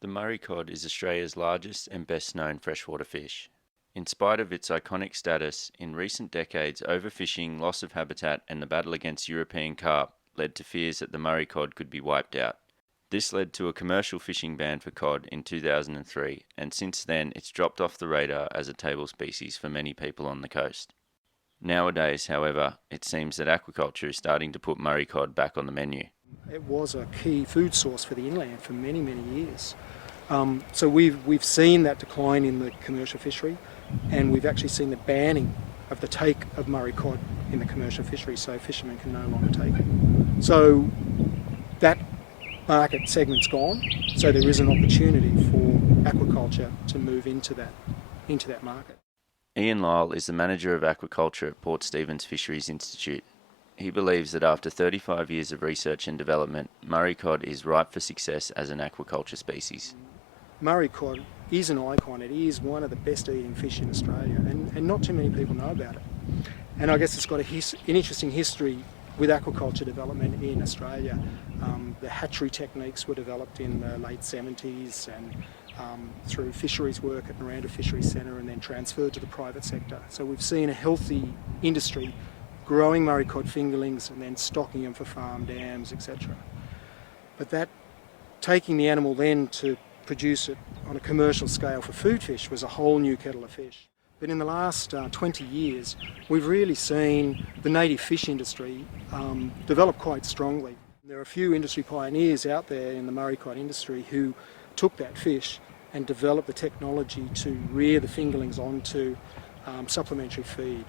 The Murray cod is Australia's largest and best known freshwater fish. In spite of its iconic status, in recent decades overfishing, loss of habitat and the battle against European carp led to fears that the Murray cod could be wiped out. This led to a commercial fishing ban for cod in 2003, and since then it's dropped off the radar as a table species for many people on the coast. Nowadays, however, it seems that aquaculture is starting to put Murray cod back on the menu. It was a key food source for the inland for many, many years. So we've seen that decline in the commercial fishery, and we've actually seen the banning of the take of Murray cod in the commercial fishery, so fishermen can no longer take it. So that market segment's gone, so there is an opportunity for aquaculture to move into that market. Ian Lyle is the manager of aquaculture at Port Stephens Fisheries Institute. He believes that after 35 years of research and development, Murray cod is ripe for success as an aquaculture species. Murray cod is an icon. It is one of the best eating fish in Australia, and not too many people know about it. And I guess it's got an interesting history with aquaculture development in Australia. The hatchery techniques were developed in the late 70s and through fisheries work at Miranda Fisheries Centre, and then transferred to the private sector. So we've seen a healthy industry growing Murray cod fingerlings and then stocking them for farm dams, etc. But that taking the animal then to produce it on a commercial scale for food fish was a whole new kettle of fish. But in the last 20 years, we've really seen the native fish industry develop quite strongly. There are a few industry pioneers out there in the Murray cod industry who took that fish and developed the technology to rear the fingerlings onto supplementary feed.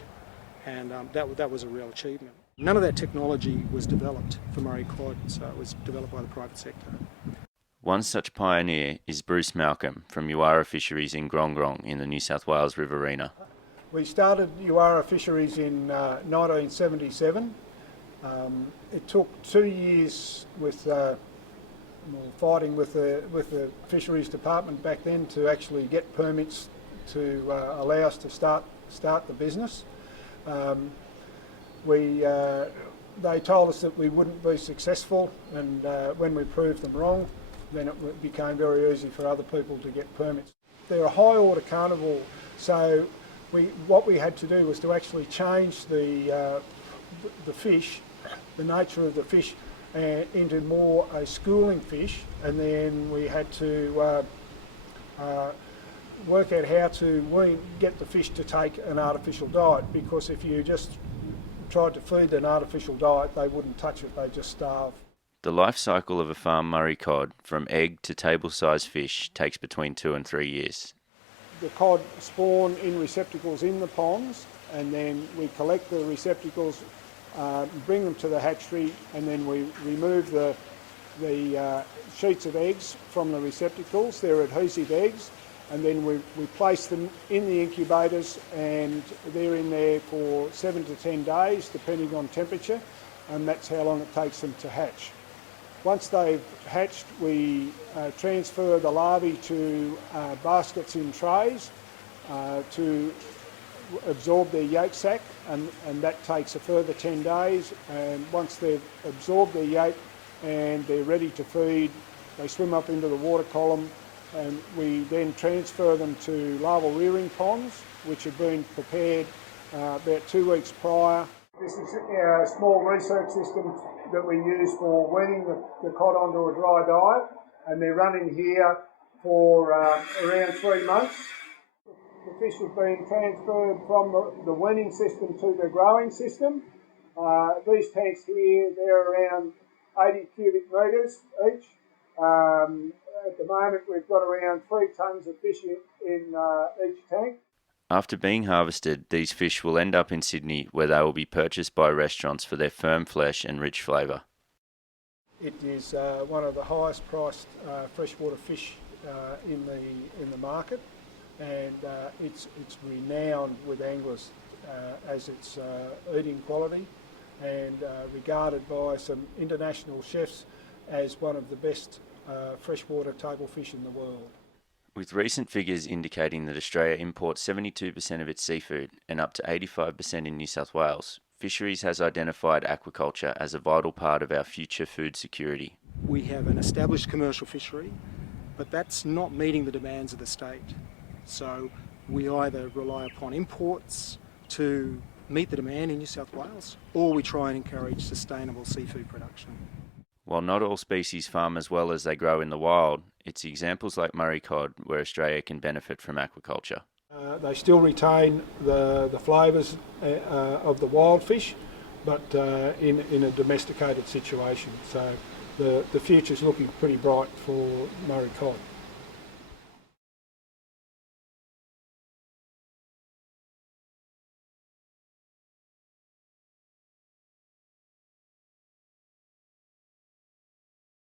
And that was a real achievement. None of that technology was developed for Murray cod, so it was developed by the private sector. One such pioneer is Bruce Malcolm from Uwara Fisheries in Grong Grong in the New South Wales Riverina. We started Uwara Fisheries in 1977. It took 2 years with fighting with the Fisheries Department back then to actually get permits to allow us to start the business. They told us that we wouldn't be successful, and when we proved them wrong, then it became very easy for other people to get permits. They're a high order carnival, so what we had to do was to actually change the fish, the nature of the fish, into more a schooling fish, and then we had to work out how to get the fish to take an artificial diet, because if you just tried to feed an artificial diet, they wouldn't touch it, they'd just starve. The life cycle of a farm Murray cod, from egg to table-sized fish, takes between 2 and 3 years. The cod spawn in receptacles in the ponds, and then we collect the receptacles, bring them to the hatchery, and then we remove the sheets of eggs from the receptacles. They're adhesive eggs, and then we place them in the incubators, and they're in there for 7 to 10 days, depending on temperature, and that's how long it takes them to hatch. Once they've hatched, we transfer the larvae to baskets in trays to absorb their yolk sac, and that takes a further 10 days. And once they've absorbed their yolk and they're ready to feed, they swim up into the water column, and we then transfer them to larval rearing ponds, which have been prepared about 2 weeks prior. This is our small research system that we use for weaning the cod onto a dry diet, and they're running here for around 3 months. The fish have been transferred from the weaning system to the growing system. These tanks here, they're around 80 cubic metres each. At the moment we've got around 3 tonnes of fish in each tank. After being harvested, these fish will end up in Sydney, where they will be purchased by restaurants for their firm flesh and rich flavour. It is one of the highest priced freshwater fish in the market, and it's renowned with anglers as its eating quality, and regarded by some international chefs as one of the best freshwater table fish in the world. With recent figures indicating that Australia imports 72% of its seafood and up to 85% in New South Wales, Fisheries has identified aquaculture as a vital part of our future food security. We have an established commercial fishery, but that's not meeting the demands of the state. So we either rely upon imports to meet the demand in New South Wales, or we try and encourage sustainable seafood production. While not all species farm as well as they grow in the wild, it's examples like Murray cod where Australia can benefit from aquaculture. They still retain the flavours of the wild fish, but in a domesticated situation. So the future's looking pretty bright for Murray cod.